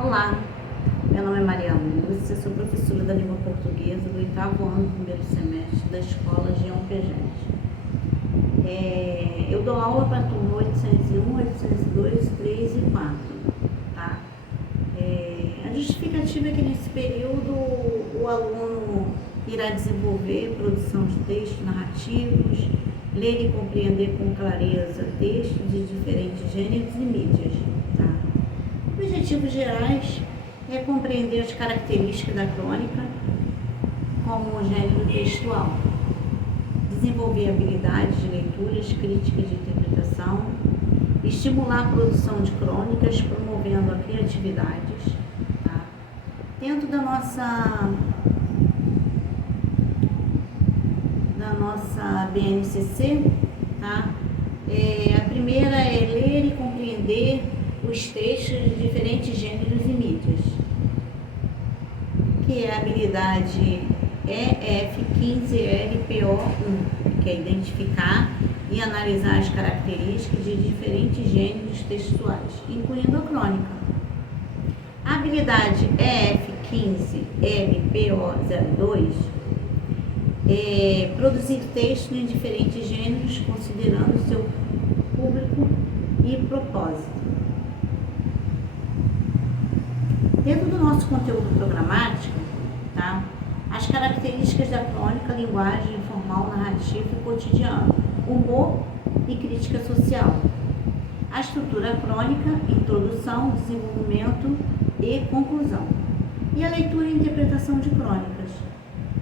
Olá, meu nome é Maria Lúcia, sou professora da língua portuguesa do 8º ano do primeiro semestre da escola Jean Piaget. Eu dou aula para a turma 801, 802, 3 e 4. Tá? A justificativa é que nesse período o aluno irá desenvolver produção de textos narrativos, ler e compreender com clareza textos de diferentes gêneros e mídias. Tá? Objetivos gerais é compreender as características da crônica como gênero textual, desenvolver habilidades de leituras, críticas de interpretação, estimular a produção de crônicas, promovendo a criatividade. Tá? Dentro da nossa BNCC, tá? A primeira é ler e compreender os textos de diferentes gêneros e mídias, que é a habilidade EF15LPO1, que é identificar e analisar as características de diferentes gêneros textuais, incluindo a crônica. A habilidade EF15LPO02 é produzir textos em diferentes gêneros, considerando seu público e propósito. Dentro do nosso conteúdo programático, tá? As características da crônica, linguagem informal, narrativa e cotidiano, humor e crítica social. A estrutura crônica, introdução, desenvolvimento e conclusão. E a leitura e interpretação de crônicas.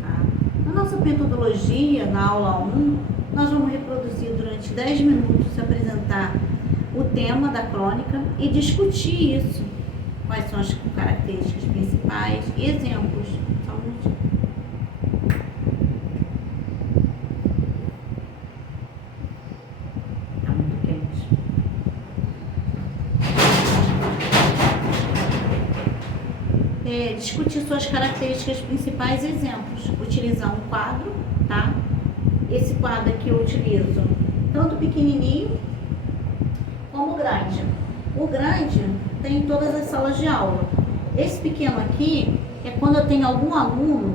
Tá? Na nossa metodologia, na aula 1, nós vamos reproduzir durante 10 minutos, apresentar o tema da crônica e discutir isso. Quais são as características principais e exemplos. Só um minutinho. Está muito quente. Discutir suas características principais e exemplos. Utilizar um quadro, tá? Esse quadro aqui eu utilizo tanto pequenininho como grande. O grande tem em todas as salas de aula. Esse pequeno aqui é quando eu tenho algum aluno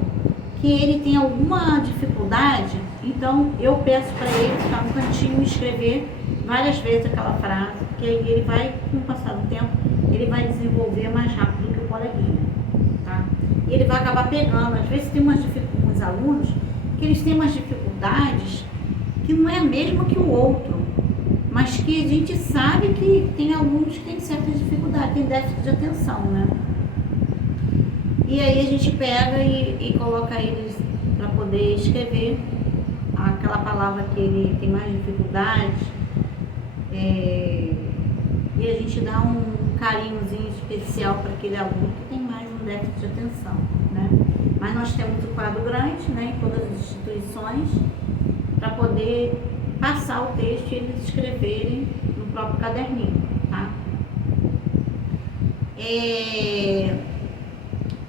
que ele tem alguma dificuldade, então eu peço para ele ficar no cantinho e escrever várias vezes aquela frase, que aí ele vai, com o passar do tempo, ele vai desenvolver mais rápido que o coleguinha, tá? E ele vai acabar pegando. Às vezes tem uns alunos que eles têm umas dificuldades que não é a mesma que o outro, mas que a gente sabe que tem alunos que têm certas dificuldades, tem déficit de atenção, né? E aí a gente pega e coloca eles para poder escrever aquela palavra que ele tem mais dificuldade, e a gente dá um carinhozinho especial para aquele aluno que tem mais um déficit de atenção, né? Mas nós temos o quadro grande, né, em todas as instituições, para poder passar o texto e eles escreverem no próprio caderninho, tá?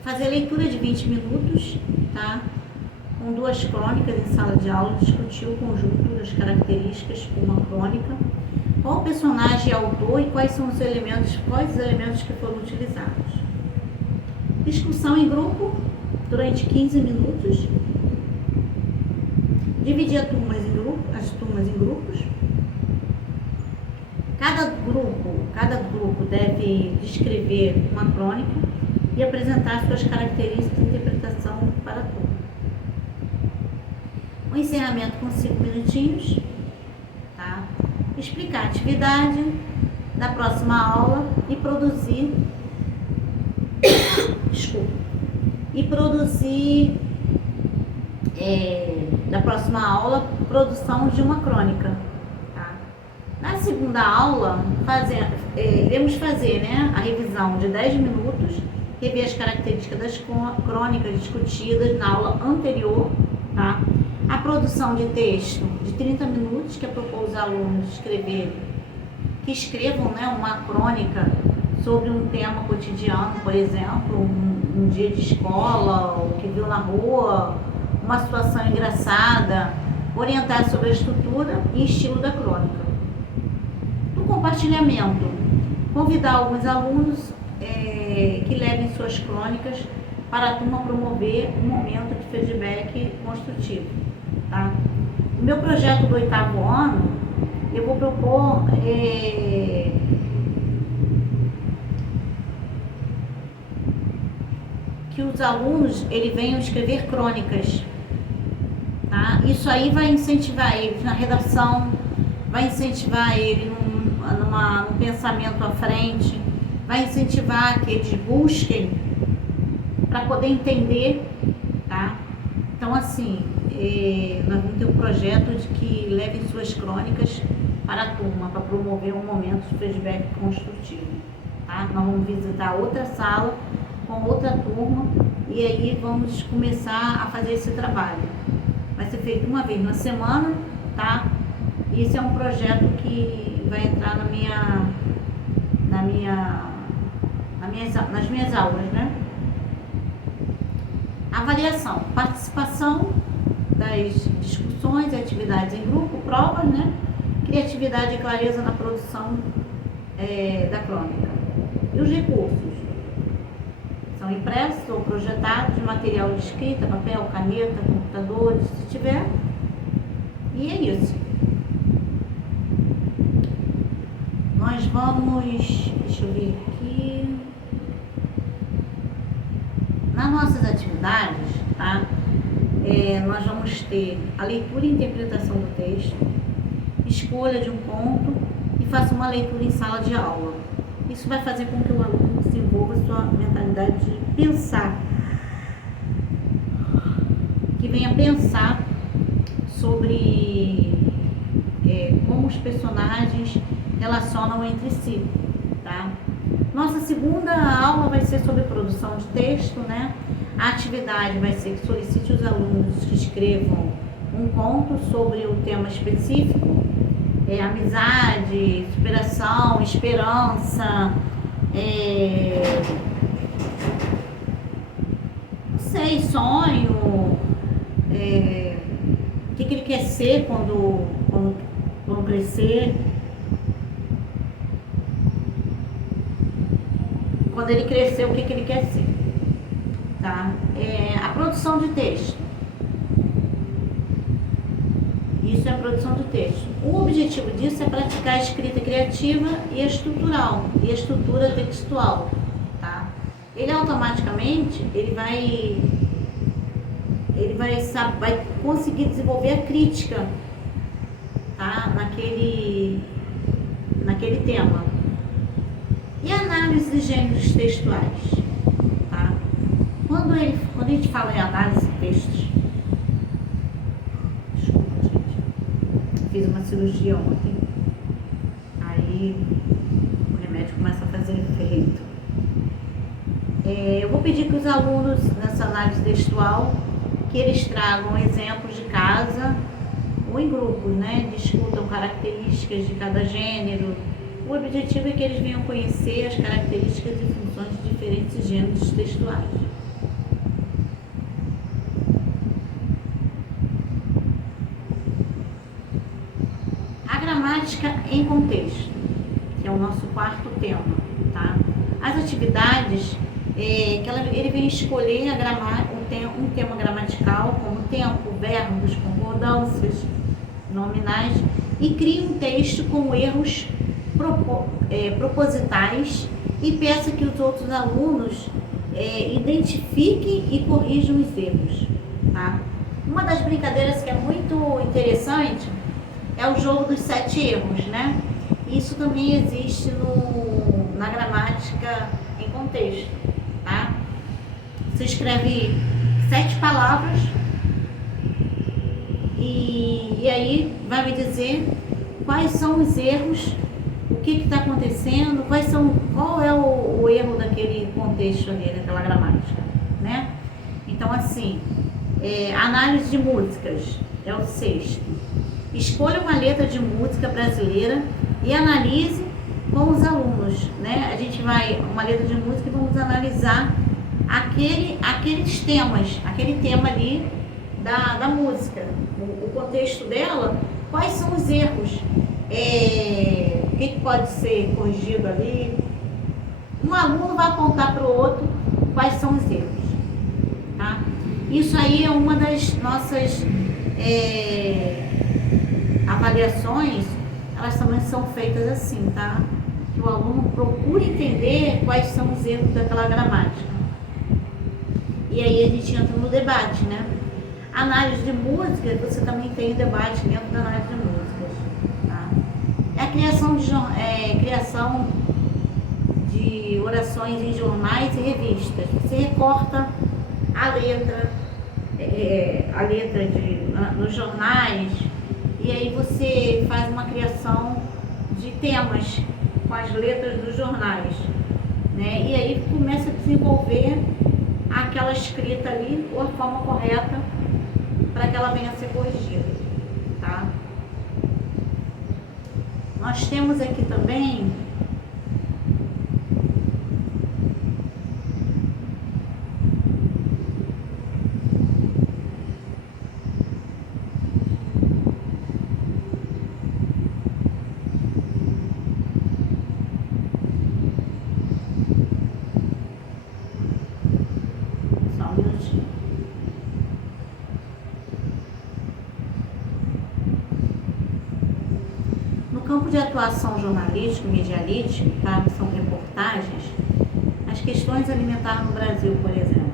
Fazer leitura de 20 minutos, tá? Com 2 crônicas em sala de aula, discutir o conjunto das características de uma crônica, qual o personagem e autor e quais são os elementos, que foram utilizados. Discussão em grupo durante 15 minutos. Dividir as turmas em grupos. Cada grupo deve descrever uma crônica e apresentar suas características de interpretação para a turma. O encerramento com 5 minutinhos, tá? Explicar a atividade da próxima aula e produzir da próxima aula, produção de uma crônica. Tá? Na segunda aula, iremos fazer, né, a revisão de 10 minutos, rever as características das crônicas discutidas na aula anterior, tá? A produção de texto de 30 minutos, que é propor os alunos que escrevam, né, uma crônica sobre um tema cotidiano, por exemplo, um dia de escola, o que viu na rua, uma situação engraçada, orientar sobre a estrutura e estilo da crônica. No compartilhamento, convidar alguns alunos que que levem suas crônicas para a turma promover um momento de feedback construtivo, tá? No meu projeto do 8º ano, eu vou propor que os alunos venham escrever crônicas, tá? Isso aí vai incentivar eles na redação, vai incentivar ele num pensamento à frente, vai incentivar que eles busquem para poder entender, tá? Então, assim, nós vamos ter um projeto de que levem suas crônicas para a turma, para promover um momento de feedback construtivo, tá? Nós vamos visitar outra sala com outra turma e aí vamos começar a fazer esse trabalho. Vai ser feito uma vez na semana, tá? Isso é um projeto que vai entrar nas minhas aulas, né? Avaliação, participação das discussões e atividades em grupo, provas, né? Criatividade e clareza na produção da crônica. E os recursos? São impressos ou projetados de material de escrita, papel, caneta, computadores, se tiver. E é isso. Nós vamos, deixa eu ver aqui, nas nossas atividades, tá? Nós vamos ter a leitura e interpretação do texto, escolha de um conto e faça uma leitura em sala de aula. Isso vai fazer com que o aluno desenvolva sua mentalidade de pensar, que venha pensar sobre como os personagens relacionam entre si, tá? Nossa segunda aula vai ser sobre produção de texto, né? A atividade vai ser que solicite os alunos que escrevam um conto sobre o tema específico, amizade, superação, esperança, não sei, sonho, o que ele quer ser quando crescer. Quando ele crescer, o que ele quer ser, tá? A produção de texto. Isso é a produção de texto. O objetivo disso é praticar a escrita criativa e estrutural, e a estrutura textual, tá? Ele automaticamente, vai conseguir desenvolver a crítica, tá? Naquele tema. E a análise de gêneros textuais, tá? Quando a gente fala em análise de textos, desculpa, gente, fiz uma cirurgia ontem, aí o remédio começa a fazer efeito. Eu vou pedir que os alunos, nessa análise textual, que eles tragam exemplos de casa ou em grupos, né? Discutam características de cada gênero. O objetivo é que eles venham conhecer as características e funções de diferentes gêneros textuais. A gramática em contexto, que é o nosso quarto tema, tá? As atividades, ele vem escolher um tema gramatical, como tempo, verbos, concordâncias, nominais, e cria um texto com erros propositais e peça que os outros alunos identifiquem e corrijam os erros, tá? Uma das brincadeiras que é muito interessante é o jogo dos 7 erros, né? Isso também existe na gramática em contexto, tá? Você escreve 7 palavras e aí vai me dizer quais são os erros, o que está acontecendo, qual é o erro daquele contexto ali, daquela gramática, né? Então, assim, análise de músicas é o 6º. Escolha uma letra de música brasileira e analise com os alunos, né? A gente uma letra de música, e vamos analisar aqueles temas, aquele tema ali da música, o contexto dela, quais são os erros, o que pode ser corrigido ali, Um aluno vai apontar para o outro quais são os erros, tá? Isso aí é uma das nossas avaliações, elas também são feitas assim, tá? Que o aluno procura entender quais são os erros daquela gramática. E aí a gente entra no debate, né? Análise de música, você também tem debate dentro da análise de músicas, tá? É a criação de orações em jornais e revistas. Você recorta a letra nos jornais, e aí você faz uma criação de temas com as letras dos jornais, né? E aí começa a desenvolver aquela escrita ali, ou a forma correta para que ela venha a ser corrigida, tá? Nós temos aqui também só um minutinho. No campo de atuação jornalístico, medialítico, tá? Que são reportagens, as questões alimentares no Brasil, por exemplo,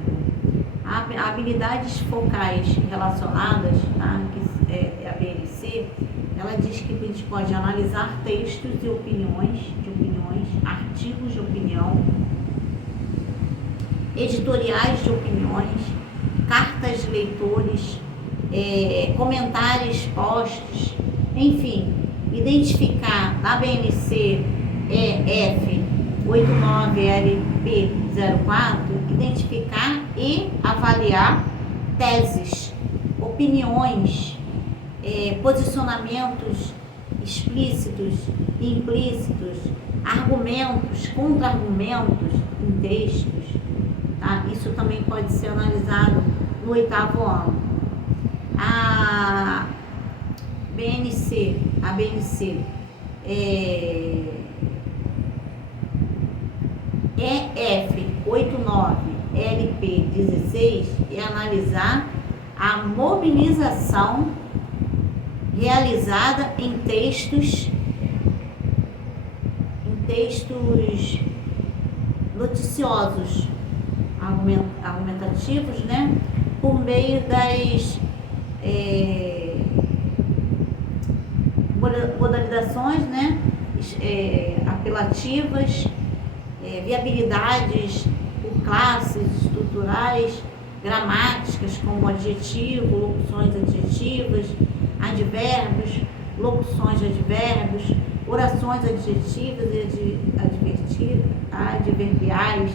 habilidades focais relacionadas, tá? Que é a BNC, ela diz que a gente pode analisar textos e opiniões, artigos de opinião, editoriais de opiniões, cartas de leitores, comentários, posts, enfim, identificar na BNC EF 89LP04, identificar e avaliar teses, opiniões, posicionamentos explícitos e implícitos, argumentos, contra-argumentos em textos, tá? Isso também pode ser analisado no 8º ano. A BNC EF 89LP16 é analisar a mobilização realizada em textos noticiosos, argumentativos, né? Por meio das modalizações, né? Apelativas, viabilidades por classes estruturais, gramáticas como adjetivo, locuções adjetivas, advérbios, locuções de advérbios, orações adjetivas e adverbiais,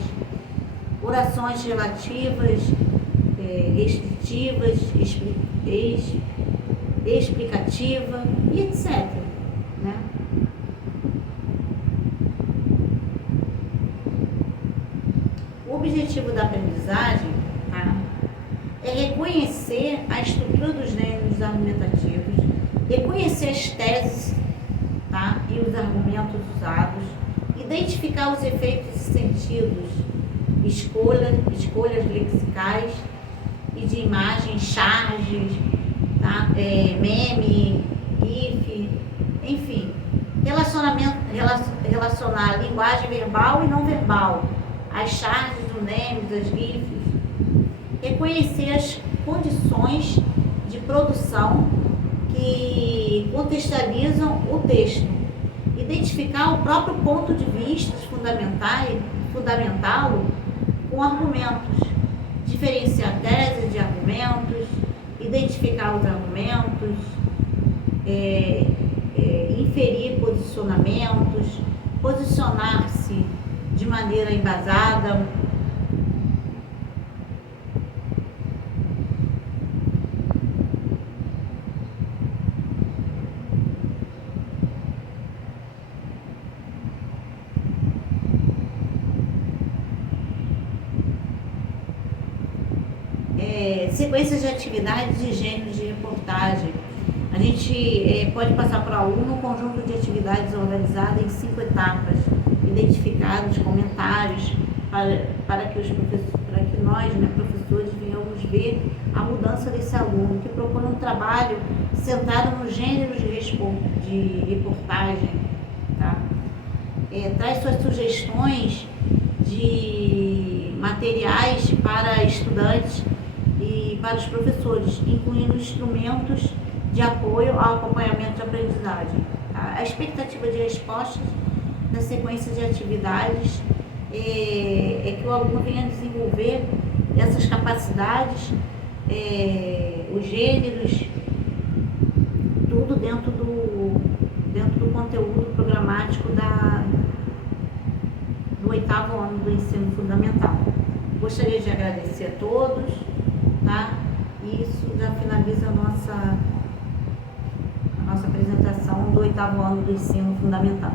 orações relativas, restritivas, explicativa e etc. Né? O objetivo da aprendizagem, tá, é reconhecer a estrutura dos gêneros argumentativos, reconhecer as teses, tá, e os argumentos usados, identificar os efeitos e sentidos, escolhas lexicais e de imagens, charges, tá, meme, GIF, enfim, relacionar a linguagem verbal e não verbal, as charges, os memes, as GIFs, reconhecer as condições de produção que contextualizam o texto, identificar o próprio ponto de vista, fundamentá-lo com argumentos, diferenciar tese de argumentos, identificar os argumentos, inferir posicionamentos, posicionar-se de maneira embasada, sequências de atividades e gêneros de reportagem. A gente pode passar para o aluno um conjunto de atividades organizadas em 5 etapas e identificados, comentários, para que nós, né, professores, venhamos ver a mudança desse aluno, que propõe um trabalho centrado no gênero de reportagem, tá? Traz suas sugestões de materiais para estudantes e para os professores, incluindo instrumentos de apoio ao acompanhamento de aprendizagem. Tá? A expectativa de respostas da sequência de atividades é que o aluno venha desenvolver essas capacidades, os gêneros, tudo dentro do conteúdo programático do 8º ano do ensino fundamental. Gostaria de agradecer a todos, tá? E isso já finaliza a nossa apresentação do 8º ano do ensino fundamental.